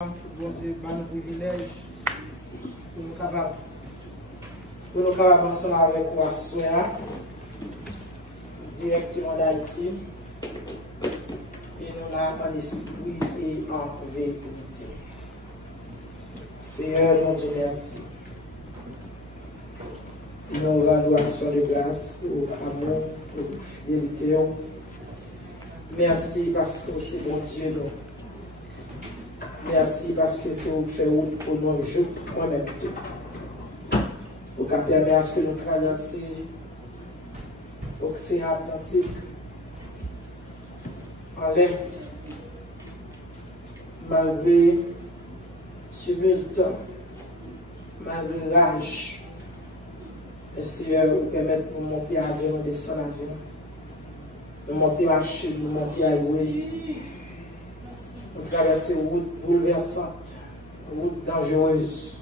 Bon Dieu, par nos privilèges, pour nous capables ensemble avec vous, soir, directement d'Haïti, et nous là en esprit et en vérité. Seigneur, nous te remercions. Nous rendons action de grâce pour amour, pour fidélité. Merci parce que c'est bon Dieu, nous. Merci parce que c'est vous qui faites route pour nos jours, moi-même tout. Pour qu'à permettre à ce que nous traversions l'océan Atlantique en l'air, malgré tumulte, malgré rage. Et Seigneur, vous permettez de nous monter à l'avion, nous descendre à l'avion, nous monter à Chine, nous monter à Loué. Nous traversons une route bouleversante, une route dangereuse,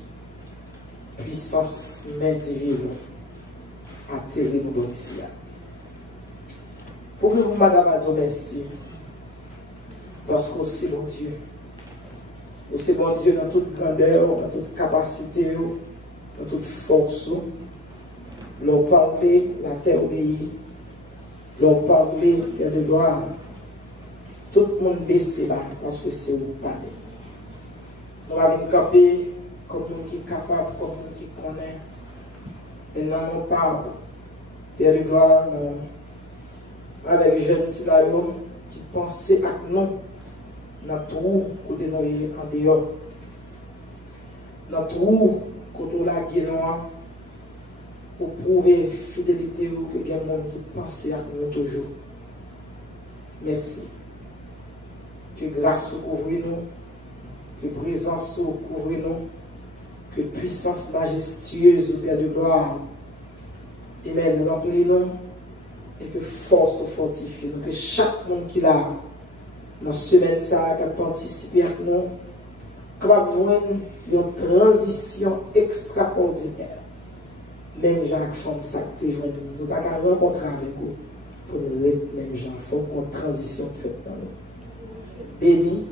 puissance, main divine, atterrir nous ici. Pour que vous, madame, à Dieu, merci. Parce que c'est bon Dieu. C'est bon Dieu dans toute grandeur, dans toute capacité, dans toute force. Leur parler, la terre obéit. Leur parler, il y a de gloire. Tout le monde baisse là parce que c'est vous parler. Nous allons camper comme nous qui est capable, comme nous qui connaît. Et nous nous parlons. Pierre de gloire, avec les jeunes qui pensaient à nous, notre roue, côté nous en dehors. Notre roue, côté la guénois, pour prouver fidélité que il y a des gens qui pensent à nous toujours. Merci. Que grâce couvre nous, que présence couvre nous, que puissance majestueuse au Père de gloire, Amen, remplit nous, et que force fortifie nous, que chaque monde qui l'a, dans cette semaine, ça a participé avec nous, capable de joindre une transition extraordinaire. Même Jacques Femme, ça te joint nous, nous ne pouvons pas rencontrer avec vous, pour nous être même gens, il faut qu'on transition faite dans nous. Béni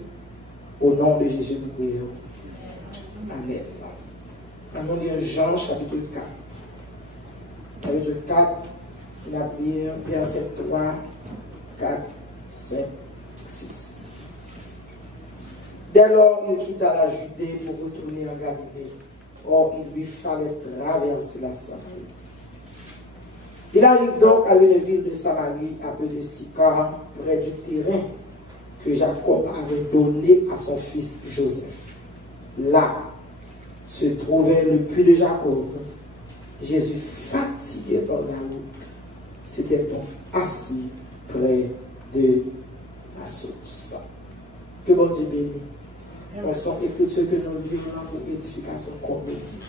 au nom de Jésus nous prions. Amen. Nous lisons Jean chapitre 4. Chapitre 4, on a lire verset 3, 4, 5, 6. Dès lors, il quitta la Judée pour retourner en Galilée. Or, il lui fallait traverser la Samarie. Il arrive donc à une ville de Samarie appelée Sychar, près du terrain que Jacob avait donné à son fils Joseph. Là se trouvait le puits de Jacob. Jésus, fatigué par la route, s'était donc assis près de la source. Que bon Dieu bénisse. Elles sont écrites ce que nous lisons pour édification collective.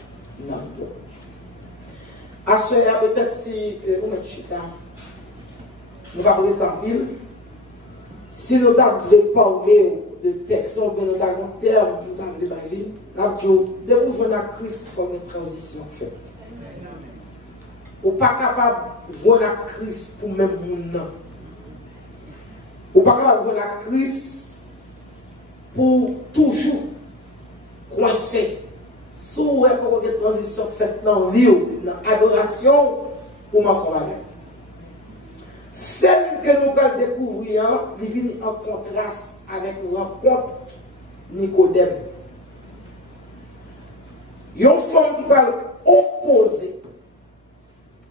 À ce moment, peut-être si on met chita, nous va prendre en pile. Si nous voulons parler de texte, ou bien nous avons un terme, nous avons parler, nous avons dès que vous jouez à Christ, il faut une transition faite. Vous n'êtes pas capable de jouer à Christ pour même monde. Vous n'êtes pas capable de jouer à Christ pour toujours coincer. Si vous avez une transition faite dans la vie, dans l'adoration, ou dans la vie. Celle que nous allons découvrir, il vient en contraste avec la rencontre Nicodème. Une femme qui va opposer,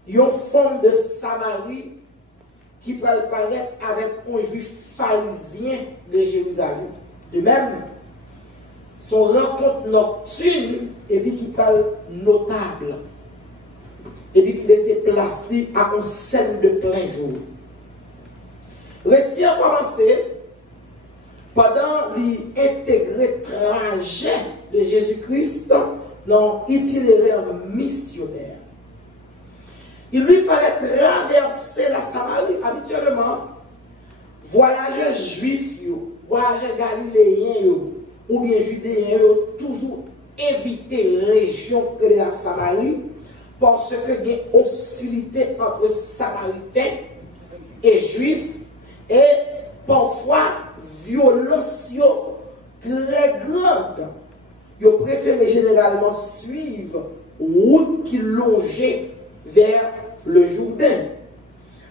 une femme de Samarie qui va paraître avec un juif pharisien de Jérusalem. De même, son rencontre nocturne, et puis qui parle notable, et puis qui laisse place à une scène de plein jour. Récit a commencé pendant l'intégrer trajet de Jésus-Christ dans l'itinéraire missionnaire. Il lui fallait traverser la Samarie. Habituellement, voyageurs juifs, voyageurs galiléens ou bien judéens, toujours éviter la région de la Samarie parce qu'il y a une hostilité entre Samaritains et Juifs et parfois violence très grande, ils préféraient généralement suivre route qui longeait vers le Jourdain.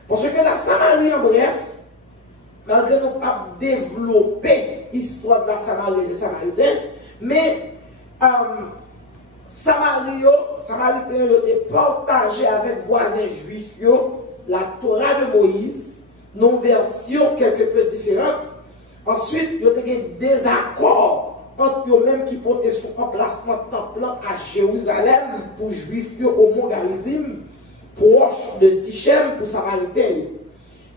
Parce que la Samarie, en bref, malgré nous pas développer l'histoire de la Samarie et des Samaritains, mais Samaritains étaient partagés avec voisins juifs la Torah de Moïse, non version quelque peu différente. Ensuite, il y a des désaccords entre eux-mêmes qui portaient son emplacement temple à Jérusalem pour juifs au mont Garizim, proche de Sichem pour Samaritains.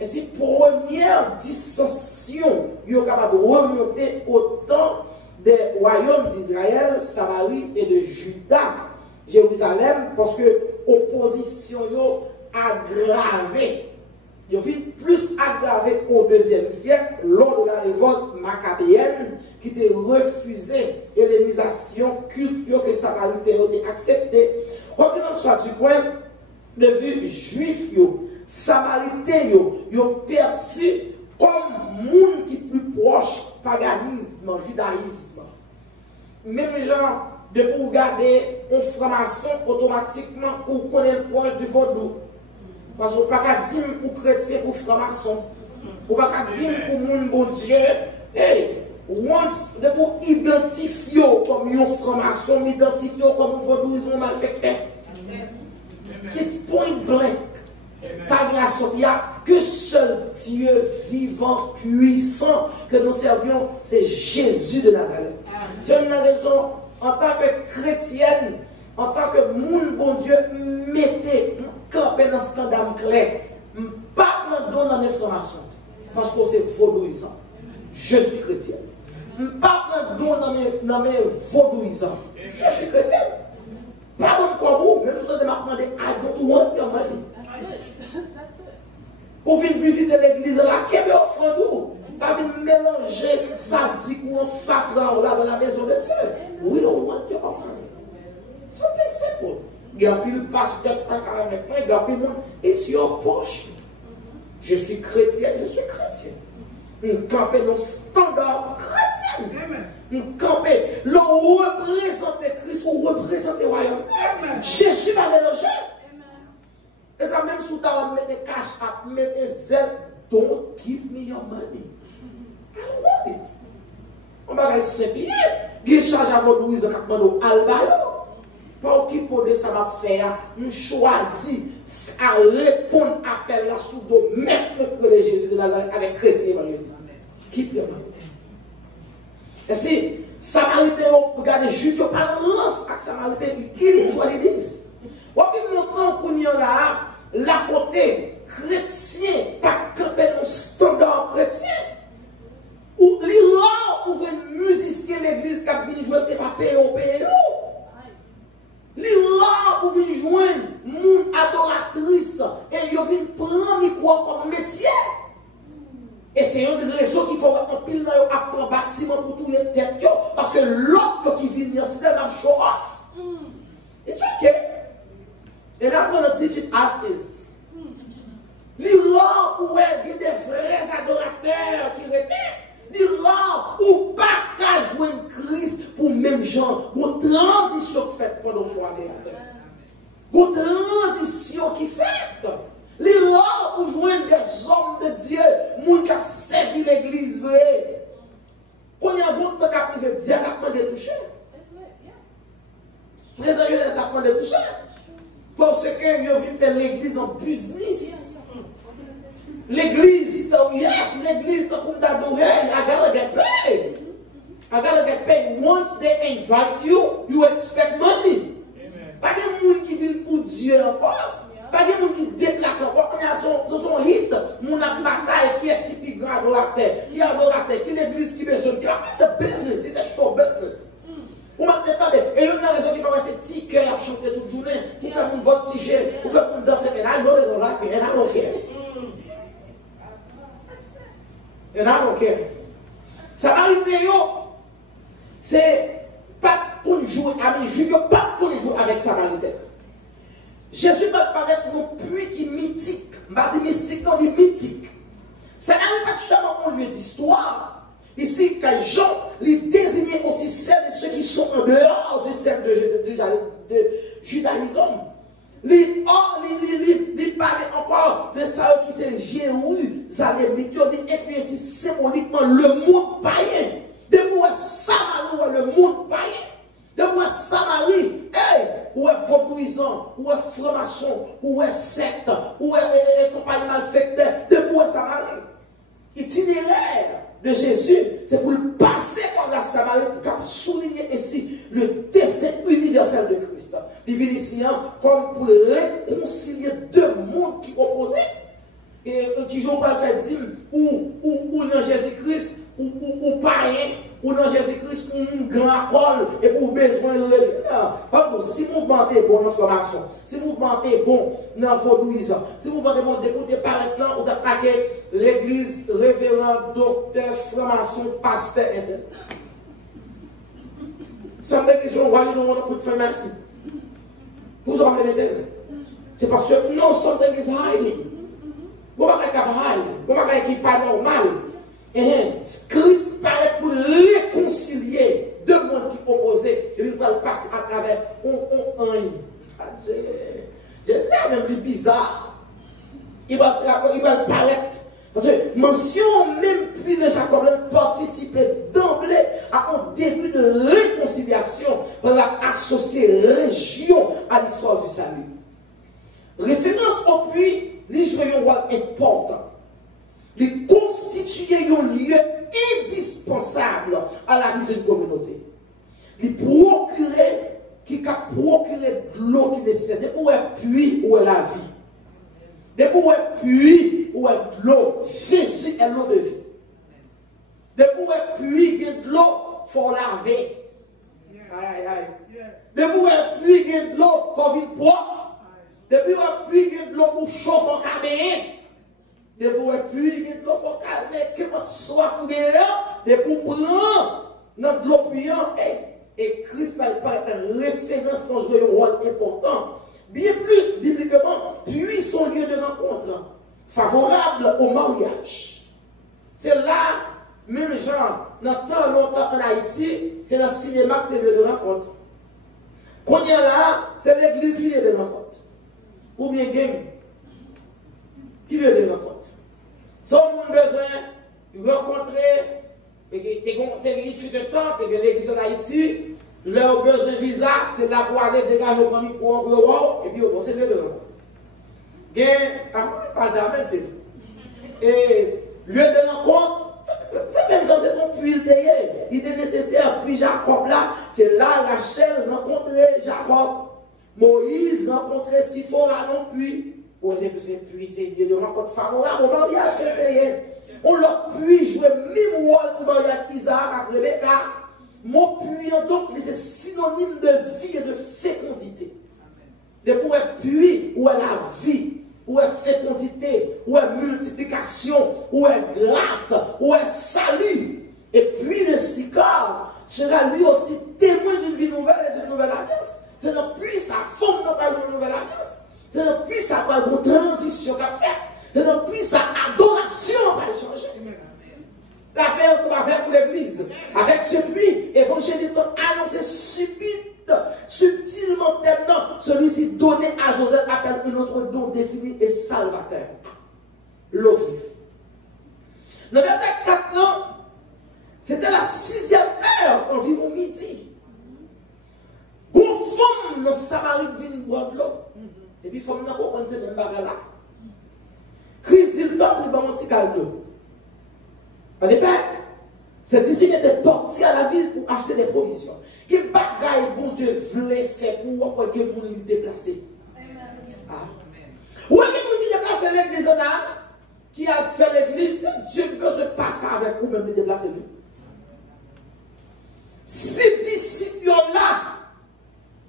Et si première dissension, il est capable de remonter au temps des royaumes d'Israël, Samarie et de Juda, Jérusalem, parce que l'opposition aggravée. Il vit plus aggravé au IIe siècle lors de la révolte macabéenne qui était refusée hellénisation culte que les Samaritains ont accepté. Quoi qu'il en soit, du point de vue juif, Samaritains ont perçu comme monde qui est plus proche paganisme, judaïsme. Même les gens, de pour regarder un franc-maçon automatiquement ou connaître le proche du vaudou. Parce qu'on ne peut pas dire pour chrétien ou franc-maçon. On ne peut pas dire pour mon bon Dieu. Hey, once de pour identifier comme un franc-maçon, m'identifier comme un vaudouisme malfecté. It's point blank. Pas grâce il n'y a que seul Dieu vivant, puissant que nous servions, c'est Jésus de Nazareth. C'est une raison, en tant que chrétienne, en tant que moun bon Dieu, mettez, campez dans ce standard clair, pas prendre dans mes formations, parce que c'est vaudouisant. Je suis chrétien. Pas prendre dans mes vaudouisants. Je suis chrétien. Pas bon comme vous, même si vous avez demandé, I don't want your money. Pour venir visiter l'église là, quelle offrande? Pas venir mélanger sadique ou un fatra là dans la maison de Dieu. We don't want your offering. Something simple. Gapil pasteur frère avec moi, Gapil monde, it's your portion. Je suis chrétien, je suis chrétien. On campe nos standards chrétiens. On campe, le représenter Christ ou représenter le royaume. Jésus va mélanger. Et ça même sous ta mettre cash up, mettre zèle, don't give me your money. I don't want it. On va simple. Il charge à votre louise quand on albayo. Pour qui pour ça va faire, nous choisir à répondre à appel là sous de mettre le Jésus de Nazareth avec chrétien. Keep your money. Et si Samaritain, regardez, juif, pas de lance avec Samaritain, il est what it is. Depuis longtemps qu'on y en a, la côté chrétien, pas camper nos standards chrétiens. Ou l'Iran, ou un musicien de l'église qui a venu jouer, c'est pas payer au pays. L'Iran, ou venir joindre mon adoratrice, et il vient prendre micro comme métier. Et c'est une raison qu'il faut un pile dans un bâtiment pour tous les têtes, parce que l'autre qui vient, c'est un show off. It's okay. And I'm going to teach it as is. L'Iran où il y a des vrais adorateurs qui étaient. L'Iran où pas qu'à jouer Christ pour même gens. Une transition faite pendant son adorateur. Une transition qui faite. L'Iran où jouer des hommes de Dieu. Moun qui a servi l'église vraie. Quand il y a un bon temps qui a privé, Dieu a demandé de toucher. Les amis, les a demandé de toucher. Parce que yo vient faire l'église en business. L'église, yes, l'église, comme d'adorer, I gotta get paid. I gotta get paid. Once they invite you, you expect money. Pas de monde qui vient pour Dieu encore. Pas de monde qui déplace encore. On a son hit. Mon bataille, qui est-ce qui est grand adorateur? Qui est adorateur? Qui est l'église qui besoin? It's a business, it's a show business. Vous m'entendez? Et il y a une raison qui fait ces petits cœurs à chanter toute journée. Vous faites mon voltiger, vous faites mon danser, and I know they don't like me, and I don't care. And I don't care. Samaritain, c'est pas pour jouer avec Jules, pas pour jouer avec Samaritain. Jésus va paraître mon puits qui est mythique. Je ne dis mystique, non, mais mythique. Ça n'arrive pas seulement un lieu d'histoire. Ici, quand Jean, il désignait aussi celles et ceux qui sont en dehors du cercle de judaïsme. Il parlait encore de ça qui c'est Jérusalem. Il inclut ici symboliquement le monde païen. De moi, Samarie, le monde païen. De moi, Samarie, où est vaudouisant, où est franc-maçon, où est secte, où est compagnie malfecteur. De moi, Samarie. Itinéraire de Jésus, c'est pour le passer par la Samarie pour souligner ici le dessein universel de Christ. Il vient ici comme pour réconcilier deux mondes qui opposaient et qui n'ont pas fait dire ou dans Jésus-Christ ou païen ou dans Jésus-Christ ou un grand accord et pour besoin de non. Si le mouvement est bon dans la formation, si le mouvement est bon dans le vaudouisme, si le mouvement est bon d'écouter par exemple ou d'attaquer l'église, révérend, docteur, franc-maçon, pasteur, etc. Certaines questions, voyez, nous on peut faire merci. Vous en mettez. C'est parce que non, something is hiding. Vous n'avez pas hide. Vous n'avez qui pas normal. Christ paraît pour réconcilier deux mondes qui opposaient. Et il va le passer à travers un. Jésus est même bizarre. Il va le paraître. Parce que mention même puis de Jacob participait d'emblée à un début de réconciliation pour la associer région à l'histoire du salut. Référence au puits, il jouait un rôle important. Il constituait un lieu indispensable à la vie d'une communauté. Il procurait, qui a procuré de l'eau qui nécessitait. Où est puits, où est la vie? De où est puits, où est de l'eau? Jésus est l'eau de vie. De où est puits, il y a de l'eau, il faut laver. Aïe, aïe. De où est puits, il y a de l'eau, il faut vivre propre. De où est puits, il y a de l'eau pour chauffer au cabinet. De où est puits, il y a de l'eau pour calmer. Que votre soif ou de pour prendre notre l'eau puissante. Et Christ va être une référence dans un rôle important. Bien plus, bibliquement, puis son lieu de rencontre, favorable au mariage. C'est là, même genre, dans tant longtemps en Haïti, que dans le cinéma, c'est le lieu de rencontre. Quand il y a là, c'est l'église qui est de rencontre. Ou bien game. Qui est de rencontre. Si on a besoin de rencontrer, et que tu as une de temps, tu as l'église en Haïti, leur besoin de visa, c'est là pour aller dégager au premier pour un gros, et puis au c'est lieu de rencontre. Pas d'amen, c'est tout. Et lieu de rencontre, c'est même genre, c'est ton puits derrière. Il est nécessaire. Puis Jacob là, c'est là Rachel rencontrait Jacob. Moïse rencontrait Siphora non puits. C'est puits, c'est lieu de rencontre favorable au mariage que derrière. On leur puits jouer même rôle pour le mariage Isaac avec Rebecca. Mon puits, donc, c'est synonyme de vie et de fécondité. De où est puits, où est la vie, où est fécondité, où est multiplication, où est grâce, où est salut. Et puis le Sicard sera lui aussi témoin d'une vie nouvelle et d'une nouvelle alliance. C'est dans puis sa forme n'a pas une nouvelle alliance. C'est dans puis sa pas une transition qu'a fait. C'est dans puis sa adoration va changer. La paix sera faite pour l'église. Avec ce puits, évangélisant annoncé subtilement tellement, celui-ci donné à Joseph appelle un autre don défini et salvateur. L'eau vive. Dans le verset 4, non, c'était la 6e heure, environ midi. Une femme dans Samarie vient boire de l'eau. Et puis, femme n'a pas compris cette bagarre là. Christ dit le temps pour lui petit calme. En effet, cet ici était parti à la ville pour acheter des provisions. Quel bagaille bon Dieu voulait faire pour que les gens se déplacent? Ou est-ce que les gens qui déplacent l'église là, qui a fait l'église, Dieu peut se passer avec vous même de déplacer lui. Si disciples là,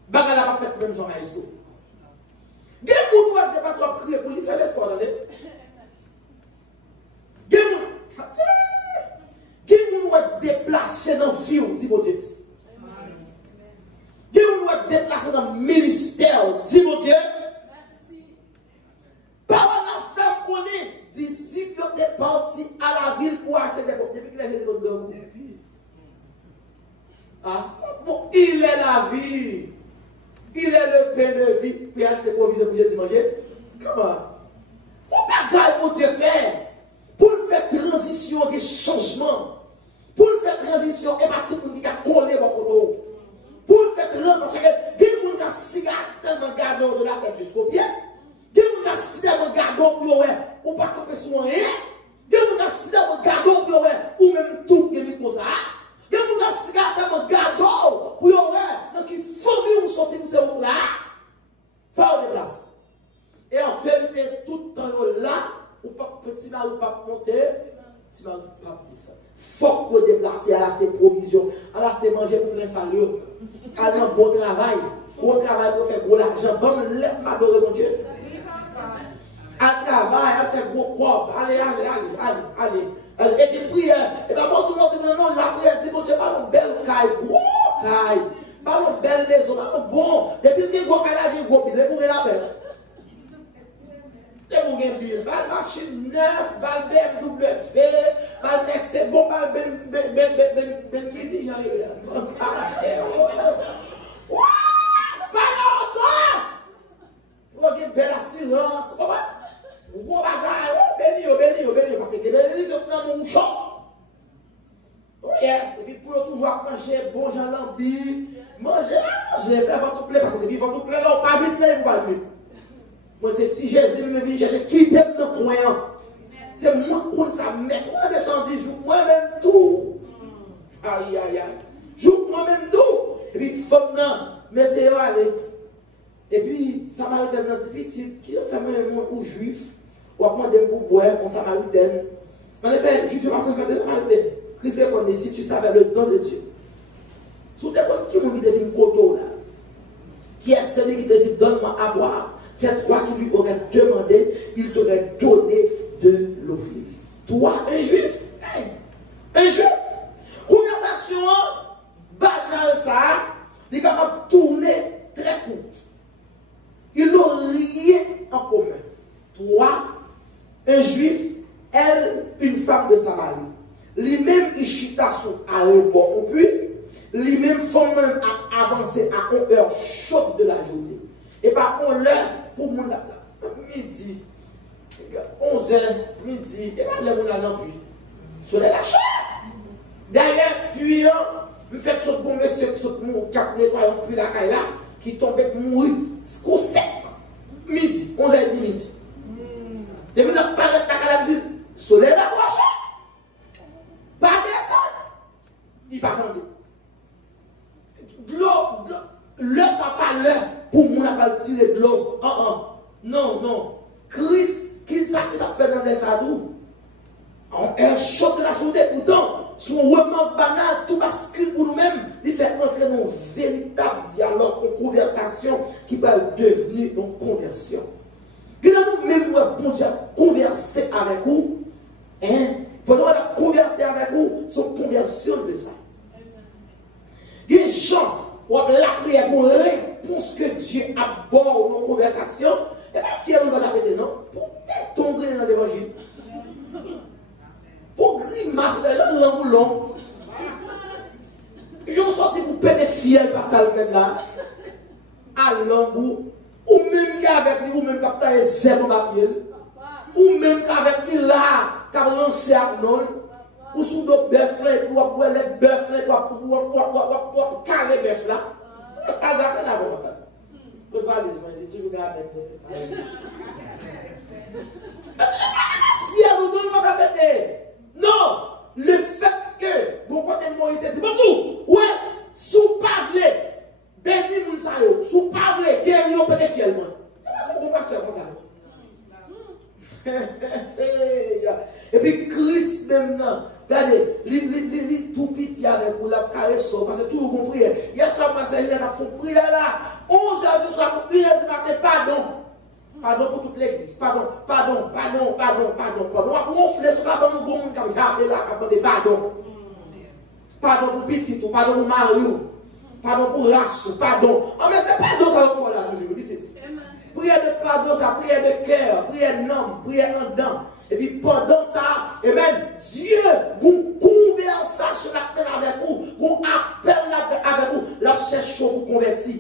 bagaille n'a pas fait même Jean Maïsto. Des gens qui ont dépassé leur prière pour lui faire l'espoir dans les. Des gens qui nous déplacer dans la vie, dit mon Dieu. Qui nous déplacer dans le ministère, dit mon Dieu. Par la femme qu'on est, disciples étaient partis à la ville pour acheter des bons. Depuis qu'il a fait des bons. il est la vie. Il est le pain de vie. Puis acheter provision pour Jésus manger. Comment? Comment bagaille mon Dieu fait pour faire transition et changement? Pour faire transition, et pas tout le monde qui a collé mon côté. Pour faire transition, parce que des gens qui ont signé tellement gardé de la tête jusqu'au pied. Des gens qui ont signé tellement gardé pour eux, ou pas camper sur rien. Des gens qui ont signé tellement gardé pour eux, ou même tout qui est comme ça. Des gens qui ont signé tellement gardé pour eux, donc il faut mieux sortir pour ce là. Faire des places. Et en vérité, tout le temps là, ou pas petit mari pas monter, petit mari pas ça. Faut que déplacer à acheter provision, à acheter manger pour plein fallu, à un bon travail, gros travail pour faire gros l'argent, bonne lettre, m'adorer mon Dieu. À travail, à faire gros corps, allez, et puis prière, et bien bon, tout le monde dit non, la prière, dit mon Dieu, pas une belle caille, gros caille, pas une belle maison, pas un bon, depuis que gros caille là, j'ai gros pile, pour la paix. Et vous avez bien, balle machine neuf, balle BMW, balle Mercedes, bon, balle Ben Guidi, vous avez une belle assurance, vous avez béni, parce que béni, je prends mon champ. Oh yes, et puis pour toujours manger, bon, j'en lambi, manger, faire votre plaît, parce que depuis votre plaît, là, pas vite, là, vous pas vite. Moi, c'est si Jésus me vient chercher, qui t'aime dans le coin. C'est moi qui ça met. Moi, des gens disent, joue moi-même tout. Aïe, aïe, aïe. Joue moi-même tout. Et puis, femme, non, mais c'est aller. Et puis, Samaritaine, un petit petit, qui a fait même un juif, ou à prendre des boire pour Samaritaine. En effet, juif, je ne vais pas fréquenter Samaritaine. Christ répondait, si tu savais le don de Dieu. Sous tes comptes, qui m'a dit une coteau là? Qui est celui qui te dit, donne-moi à boire? C'est toi qui lui aurais demandé, il t'aurait donné de l'eau vive. Toi, un juif, hey, un juif. Conversation banale, ça, il est capable de tourner très courte. Ils n'ont rien en commun. Toi, un juif, elle, une femme de Samarie. Lui-même, il chita son aéroport, on peut. Lui-même, font même à avancer à une heure chaude de la journée. Et par contre, l'heure, pour mon midi, 11h, midi, et bien là, on a l'ampli. Soleil la chair. Derrière, puis, je fais ce bon monsieur, ce mon cap nettoyant, puis la caille là, qui tombait pour mourir, c'est sec. Midi, 11h midi. Et puis, on paraît la caille, soleil la chair. Pas descendre. Il pas attendre. L'heure, ça pas l'heure. Pour moi, on n'a pas tiré de l'eau. Non. Christ, qui ça fait dans les sadous? Un choc de la journée, pourtant, son remarque banal, tout bascule pour nous-mêmes, il fait entrer dans un véritable dialogue, une conversation qui va devenir une conversion. Et là, nous-mêmes, bon Dieu, converser avec vous, pendant qu'on a conversé avec vous, son conversion de ça. Les gens, ou la prière, une réponse que Dieu aborde nos conversations, et bien, fier de la péter, non? Pour tomber dans l'évangile. Pour grimace, les gens l'ont long. Ils ont sorti pour péter fiel parce que là, à l'ambou, ou même qu'avec lui, ou même qu'avec lui, zéro papier, ou même qu'avec lui là, qu'avec lancé à non. Ou sous d'autres bœufs là, ou à boire les bœufs là, ou à caler les bœufs là. Pas grave, là, vous ne pouvez pas les manger, toujours grave. Non, le fait que, vous comptez Moïse, c'est beaucoup. Ouais, sous pavlé, béni moun sa yo, sous pavlé, guerrier, on peut être fier. C'est mon pasteur comme ça. Et puis Christ même, regardez, il tout petit avec vous, la caresse, parce que tout le monde prie. Hier soir, moi, c'est là, il faut prier là. 11h du soir, pour prier du matin, pardon. Pardon pour toute l'église. Pardon. On fait ce qu'on nous dit, pardon. Pardon pour petit, pardon pour Mario. Pardon pour Rassou, pardon. Oh, mais c'est pardon ça qu'il faut là, je vous dis. Prière de pardon, ça, prière de cœur, prière d'homme, prière en dents. Et puis pendant ça, et même Dieu, vous conversation avec vous, vous appelle avec vous, la cherche pour convertir.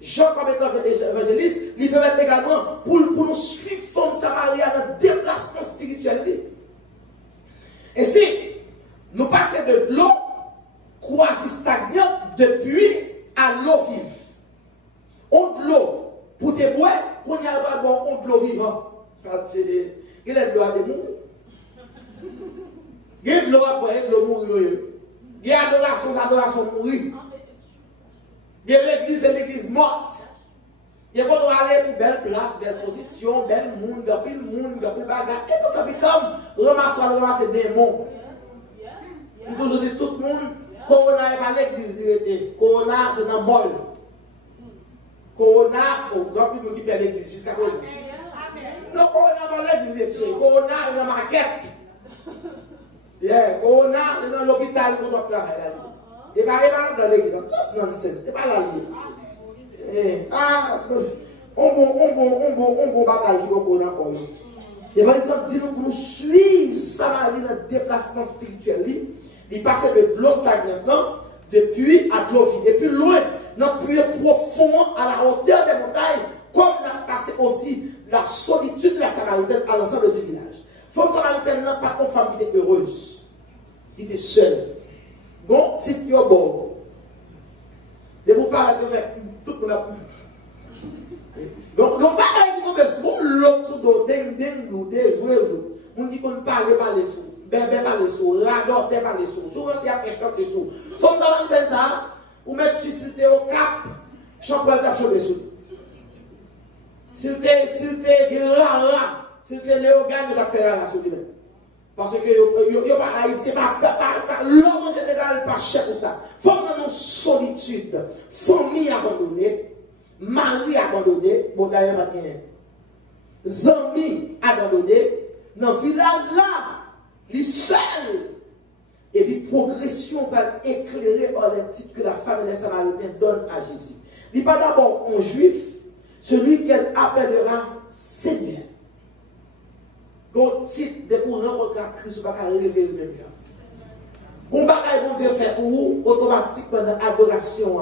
Jean, comme étant évangéliste, il permet également pour nous suivre femme Samaria dans le déplacement spirituel. Et si nous passons de l'eau quasi stagnante depuis à l'eau vive, on de l'eau pour te boire, qu'on y a pas on de l'eau vivante. Il y a de l'eau à des mourir. Il y a de l'eau à boire, de l'eau mourir. Il y a adoration mourir. Il y a l'église et l'église morte. Il y a qu'on doit aller pour belle place, belle position, belle monde, pile bagarre. Et tout habitant, ramasser des démons. On toujours dit tout le monde, Corona n'est pas l'église. Corona, c'est dans le molle. Corona, au grand public qui perd l'église jusqu'à présent. Non, Corona dans l'église. Corona est dans la maquette. Corona est dans l'hôpital qu'on doit travailler. Et pas dans l'église. Just nonsense. C'est pas la vie. On bon bataille pour Corona encore. Et par exemple, dis-nous que nous suivons Samarie dans le déplacement spirituel. Il passait de l'eau stagnante depuis à de l'eau vive. Et puis loin, dans le plus profond, à la hauteur des montagnes, comme on a passé aussi la solitude de la Samaritaine à l'ensemble du village. Femme Samaritaine n'a pas une femme qui était heureuse, qui était seule. Bon, type yo bon. De vous parler de faire tout le monde. Donc, pas qu'il faut que vous l'autre sous dos, des joueurs, on dit qu'on parle sous. Bébé par les sous, rador par les sous, souvent c'est après choc les sous. Faut que ça va ça, ou mettre suicide au cap, champion de choc les sous. S'il te rara, s'il te léogan de la faire la sous lui-même. Parce que c'est pas l'homme en général, pas cher pour ça. Faut dans solitude, famille abandonnée, mari abandonné, bon d'ailleurs pas bien. Amis abandonnés, dans le village là. Les seuls. Et puis progression par éclairer par les titres que la femme des Samaritains donne à Jésus. Il n'est pas d'abord un juif, celui qu'elle appellera Seigneur. Donc, titre de pour rencontrer Christ, vous ne pouvez pas rêver le même. Bon bagage bon Dieu fait pour vous, automatiquement dans l'adoration,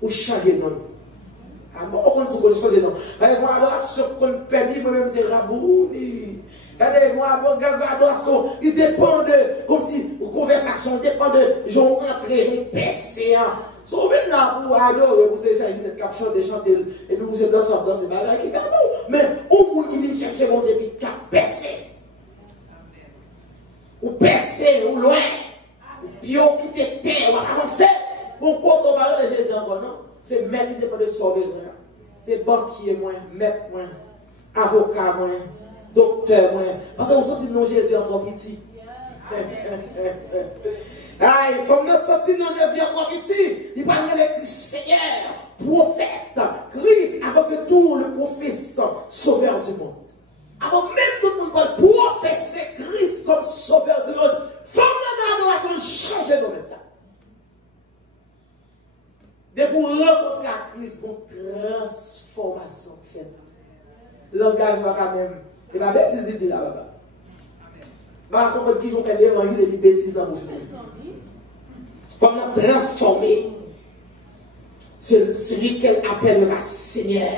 ou changer de nom. On ne peut pas changer de nom. L'adoration qu'on perdit, moi-même, c'est Rabouni. Regardez-moi, adoration, il dépend de, comme si, conversation dépend de, j'en entrer, j'en percer. Si vous venez là pour adorer, vous avez une cap chanter, et puis vous êtes dans ce bagage qui est bon. Mais au monde qui vient chercher mon Dieu, puis cap percer. Ou percer, ou loin. Ou bio qui te terre, ou avancer. Pour qu'on on parle de Jésus encore, non? C'est maître qui dépend de son besoin. C'est banquier, moins, maître, moins, avocat, moins. Docteur, parce que vous sentez non Jésus encore petit. Il faut me sentir non Jésus encore petit. Il parle de Seigneur, prophète, Christ, avant que tout le professeur, sauveur du monde. Avant même tout le monde parle professer Christ comme sauveur du monde. Faut que l'adoration change dans le temps. Dès pour rencontrer Christ, une transformation faite. Langage va quand même. Et ma bêtise dit là, papa. Par contre, qui ont fait des rangs, des bêtises dans la bouche. Il faut nous transformer. Celui qu'elle appellera Seigneur.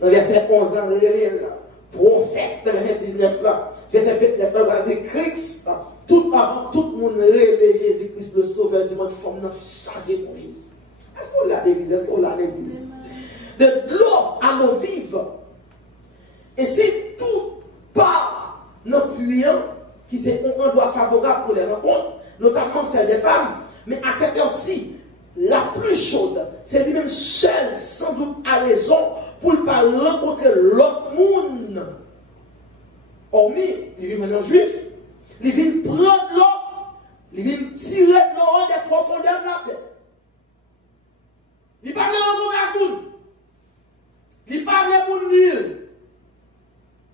Dans le verset 11, dans le prophète, dans le verset 19, là, verset 29, là, on va dire Christ. Tout le monde révèle Jésus-Christ, le sauveur du monde, il faut nous changer pour Jésus. Est-ce qu'on l'a l'église? Est-ce qu'on l'a l'église? De l'eau à l'eau vive. Et c'est tout part nos puissants qui c'est un endroit favorable pour les rencontres, notamment celle des femmes, mais à cette heure-ci, la plus chaude, c'est lui-même seul, sans doute à raison, pour ne pas rencontrer l'autre monde. Hormis, il vient un juif, il vient prendre l'eau, il vient tirer l'eau des profondeurs de la terre. Il parle de l'eau, il parle de l'eau.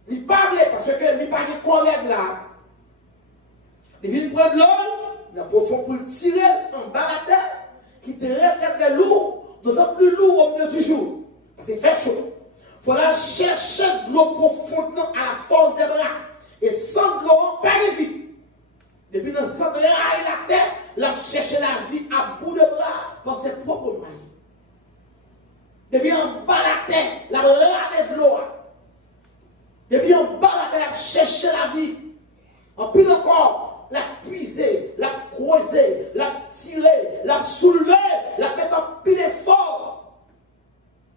Il parle parce que il parle de collègue là. Il vient prendre l'eau, dans le profond pour le tirer en bas de la terre, qui te très très lourd, d'autant plus lourd au milieu du jour. Parce que c'est fait chaud. faut la chercher de l'eau profonde à la force des bras. Et sans de l'eau, pas de vie. Depuis dans le centre de la terre, la chercher la vie à bout de bras par ses propres moyens. Depuis en bas de la terre, la ramener de l'eau. Depuis en bas de la terre, la chercher la vie. En plus encore, la puiser, la creuser, la tirer, la soulever, la mettre en pile effort.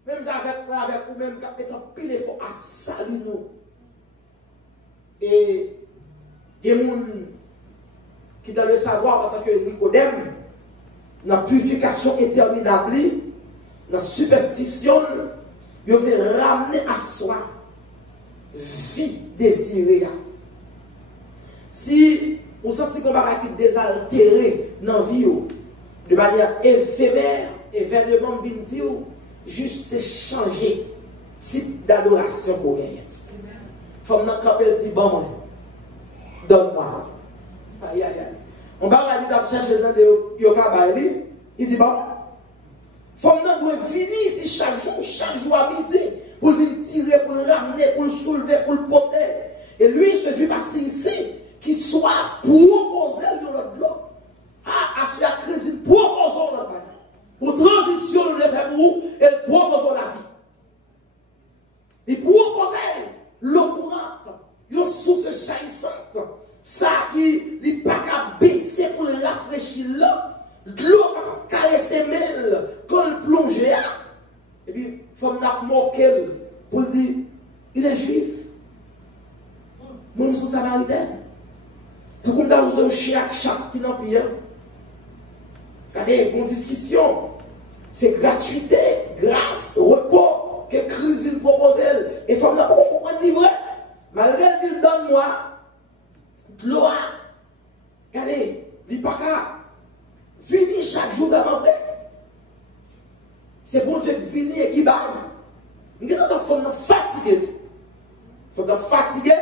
Même avec ou même mettre en pile effort à saluer nous. Et il y a des gens qui doivent le savoir en tant que Nicodème, dans la purification interminable, dans la superstition, il veut ramener à soi vie désirée. Si on sent qu'on va être désaltéré dans la vie, de manière éphémère, événement binti, juste c'est changer type d'adoration qu'on gagne. Faut que nous dit bon, donne-moi. Aïe, aïe, aïe. On va la vie chercher dans le Yokabaïli. Il dit bon, faut que nous venir ici chaque jour à midi, pour venir tirer, pour le ramener, pour le soulever, pour le porter. Et lui, ce juif assis ici, qui soit proposer l'autre à ce la crise, proposons notre bagage. Pour transition, le faire pour et proposons la vie. Il propose l'eau courante, une source jaillissante, ça qui n'est pas qu'à baisser pour le rafraîchir là, l'eau qui a caressé mêle, quand il plonge, et puis il faut nous moquer pour dire, il est juif. Nous sommes samaritains. Tout comme dans le chien qui n'a pas. Regardez, une discussion. C'est gratuité, grâce, repos que Christ lui propose. Et il faut nous comprendre le vrai. Malgré qu'il donne moi, de l'eau. Regardez, il n'y a pas qu'à venir chaque jour dans le vrai. C'est bon Dieu qui vient et qui bat. Nous sommes fatigués. Il faut nous fatiguer.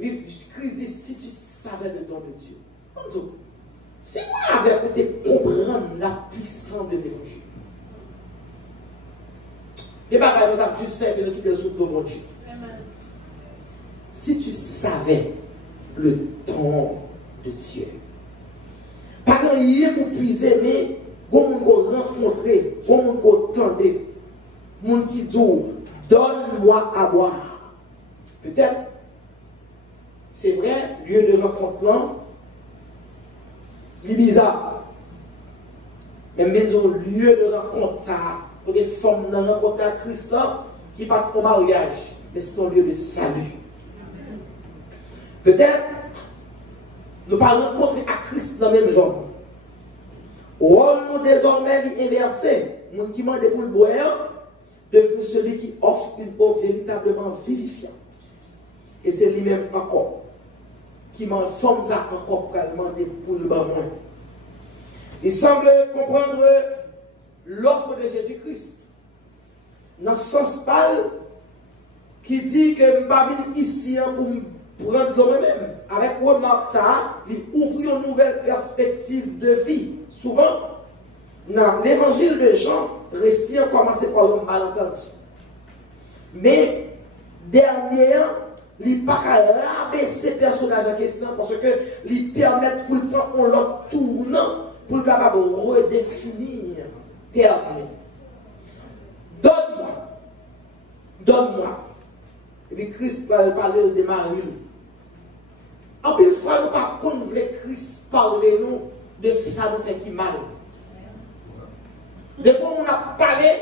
Et puis Christ dit, si tu savais le don de Dieu, si moi avec côté comprendre la puissance de l'évangile, et pas nous avons juste fait que nous quitter sous mon Dieu. Si tu savais le don de Dieu, pas quand il est pour puiser, mais quand on rencontrer, quand on entendait, mon qui dit, donne-moi à boire. Peut-être. C'est vrai, lieu de rencontre là, il est bizarre. Mais même dans le lieu de rencontre, ça, pour des femmes dans rencontre à Christ là, il n'est pas au mariage, mais c'est un lieu de salut. Peut-être, nous ne pas rencontrer à Christ dans la même zone. Rôle nous désormais inversé. Nous qui demandons pour le boire, devenu celui qui offre une eau véritablement vivifiante. Et c'est lui-même encore qui m'informe ça encore pour demander pour le bas moins. Il semble comprendre l'offre de Jésus-Christ dans ce sens pâle qui dit que je ne suis pas venu ici pour prendre l'eau même. Avec remarque ça, il ouvre une nouvelle perspective de vie. Souvent, dans l'évangile de Jean, récit a commencé par un malentendu. Mais dernière, il n'a pas qu'à rabaisser ce personnage en question parce que il permet pour le prendre un autre tournant pour le capable de redéfinir terme. Donne-moi. Donne-moi. Et puis Christ va parler de Marie. En plus, il ne faut pas qu'on voulait Christ parler nous de ce qui nous fait qui mal. Depuis qu'on a parlé,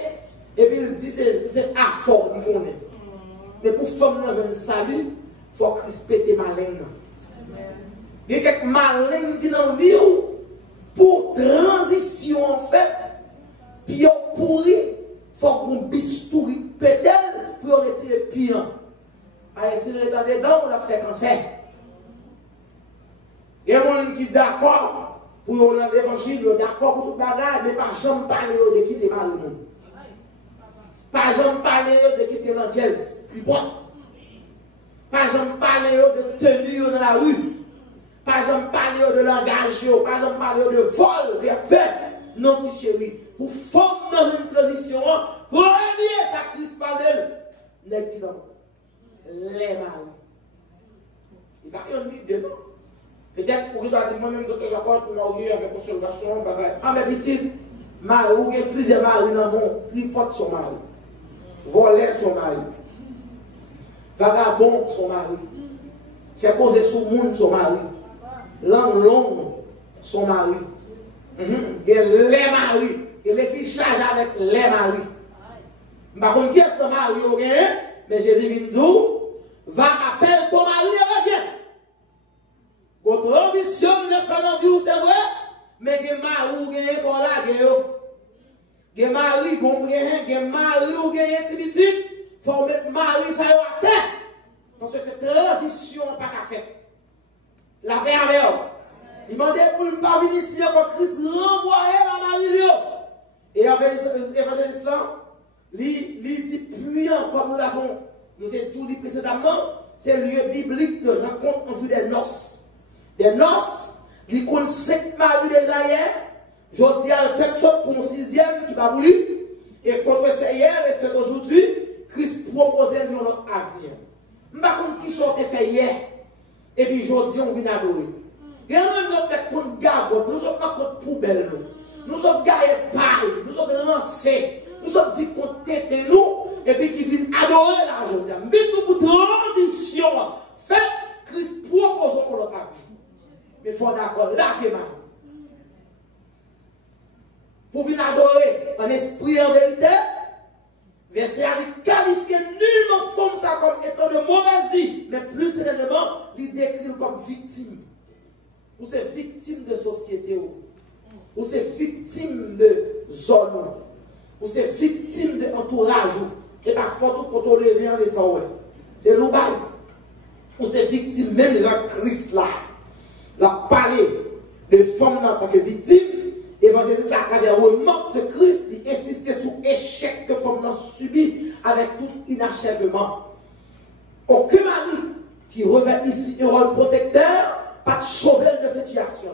et puis il dit c'est à fort du monde. Mais pour faire un salut, il faut crisper malin. Il y a quelques malins qui dans la vie pour transition en fait, puis on pourri, il faut qu'on bistouri peut-être pour retirer pire. À essayer d'être dedans, on l'a fait cancer. Il y a des gens qui sont d'accord pour l'évangile, d'accord pour tout bagage, mais pas jamais parler de quitter Marie. Pas jamais parler de quitter l'anglaise, tripote. Pas jamais parler de tenue dans la rue. Pas jamais parler de langage, pas jamais parler de vol qu'il a fait. Non, si chérie, pour former une transition, pour aider sa crise par d'elle. n'est qui dans les maris. Il n'y a pas une idée, non? Peut-être pour dire moi-même, docteur Jacob, marié avec consolation, bagaille. Ah, mais ici, mari, ou il y a plusieurs maris dans le monde, tripote son mari, voler son mari, vagabond son mari, fait causer sous le monde son mari, langue longue son mari. Il y a les maris, et l'église charge avec les maris. Par contre, qui est-ce que mari au gain? Mais Jésus vient d'où? Va appeler ton mari et reviens. Pour transition de faire dans vie, c'est vrai, mais il y a mari ou gain pour la guerre. Il y a mari, il y a mari ou gain petit petit, il faut mettre mari ça à terre. Parce que transition n'est pas qu'à faire. La paix avec eux. Il m'a dit pour ne pas venir ici, pour Christ renvoyer la mari. Et avec l'évangéliste là, il dit puissant comme nous l'avons, nous avons tout dit précédemment, c'est le lieu biblique de rencontre en vue des noces. Des noces, il compte 5 maris déjà hier, je dis à le fait pour un 6e qui va voulu, et contre c'est hier et c'est aujourd'hui, Christ propose notre avenir. Je ne sais pas qui sont fait hier, et puis aujourd'hui on vient adorer. Il y a un fait contre garde, nous sommes contre poubelle, nous sommes garés pareil, nous sommes lancés, nous sommes dit qu'on tête nous, et puis qui viennent adorer là aujourd'hui. Mais nous pour transition, fait Christ propose pour notre avenir. Mais il faut d'accord, là que pour venir adorer en esprit et en vérité, verset a dit qualifier nullement forme ça comme étant de mauvaise vie, mais plus sérieusement, il décrit comme victime. Ou c'est victime de société, ou c'est victime de zone, ou c'est victime de entourage, et parfois tout quand on revient en descendant. C'est l'oubaï. Ou c'est victime même de la Christ là. La parler de femmes en tant que victime, évangéliste à travers le manque de Christ, il insistait sur l'échec que femmes ont subi avec tout inachèvement. Aucun mari qui revêt ici un rôle protecteur, pas de sauver de situation.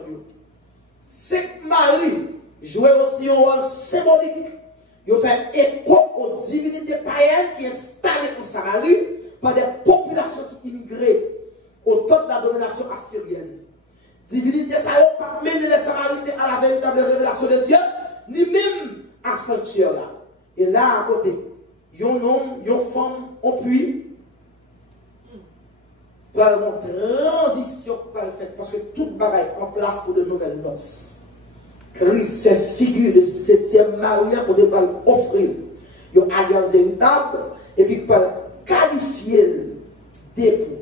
5 maris jouaient aussi un rôle symbolique. Ils ont fait écho aux divinités païennes qui installées en Samarie par des populations qui immigraient au temps de la domination assyrienne. Divinité, ça n'a pas mené les Samaritains à la véritable révélation de Dieu, ni même à ce sanctuaire-là. Et là, à côté, il y a un homme, il y a une femme, on puits, pour avoir une transition pour le faire, parce que toute bagaille en place pour de nouvelles noces. Christ fait figure de 7e mariage pour offrir une alliance véritable, et puis pour qualifier d'époux.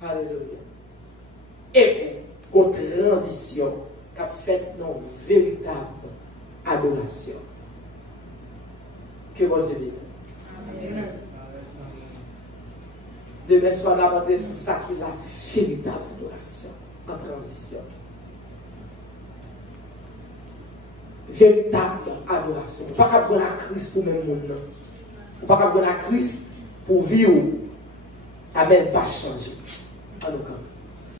Alléluia. Époux. Aux transition qu'a fait nos véritables adoration. Que bon Dieu bénisse. Amen. Demain soir, on a monté sur ça qui est la véritable adoration en transition. Véritable adoration. On ne peut pas prendre à Christ pour même monde. On ne peut pas prendre à Christ pour vivre. Amen, pas changer. En tout cas.